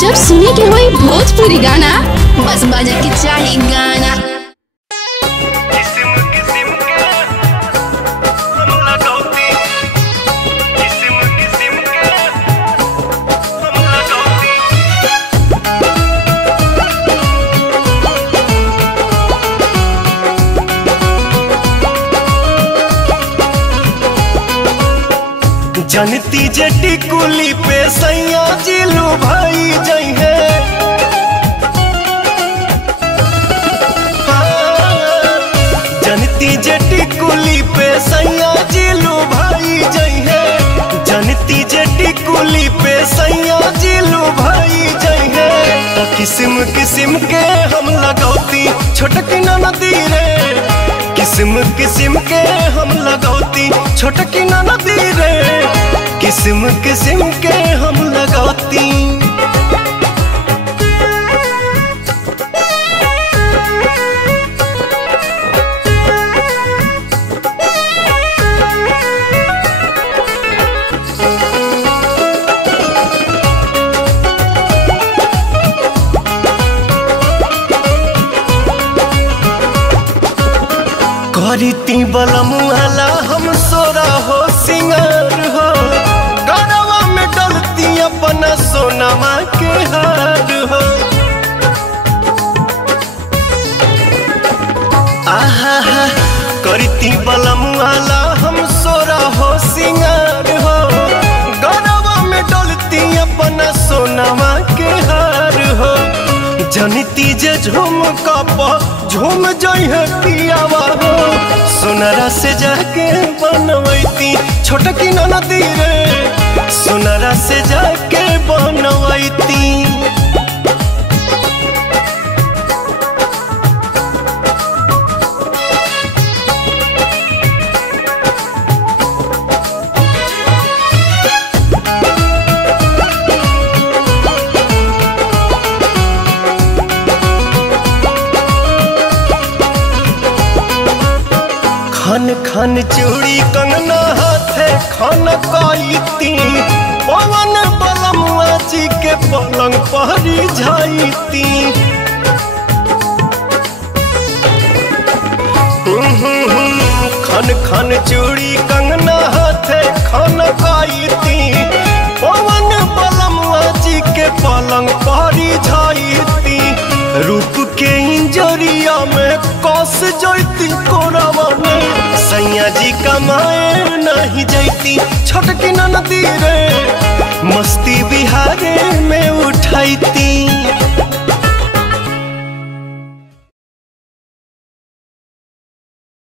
जब सुने के होई भोजपुरी गाना बस बजे के चाही गाना। जनती जटी कुली पे सैया जिलू भाई जई है। जनती जटी कुली पे सैया जिलू भाई जई है। जनती जटी कुली पे सैया जिलू भाई जई है। तो किस्म किस्म के हम लगौती छोटकी नदी रे। किस्म किस्म के हम लगौती छोटकी नदी रे। किस्म किस्म के हम लगौती। करीती बलमुआला हम सोरा हो सिंगार हो। गरवा में डलती अपना सोनमा के हार हो। आहा करीती बलमुआला हम सोरा हो सिंगार हो। गरवा में डलती अपना सोनमा के हार हो। जनिती जे झूम कप झूम जई है पियावा हो। सोनरा से जाके बनवैती छोटकी नदी रे। सोनरा से जाके बनवैती। खन खन चूड़ी कंगना हाथे खन काईती। पवन बलमुआ जी के पलंग पहरी जाईती। खन खन चूड़ी कंगना हाथे खन काईती। पवन बलमुआ जी के पलंग पहरी जाईती। रूप के इंजरिया में कस जैती कोरावा में। सैया जी कमाए नहीं जैती छोटकी नदी रे।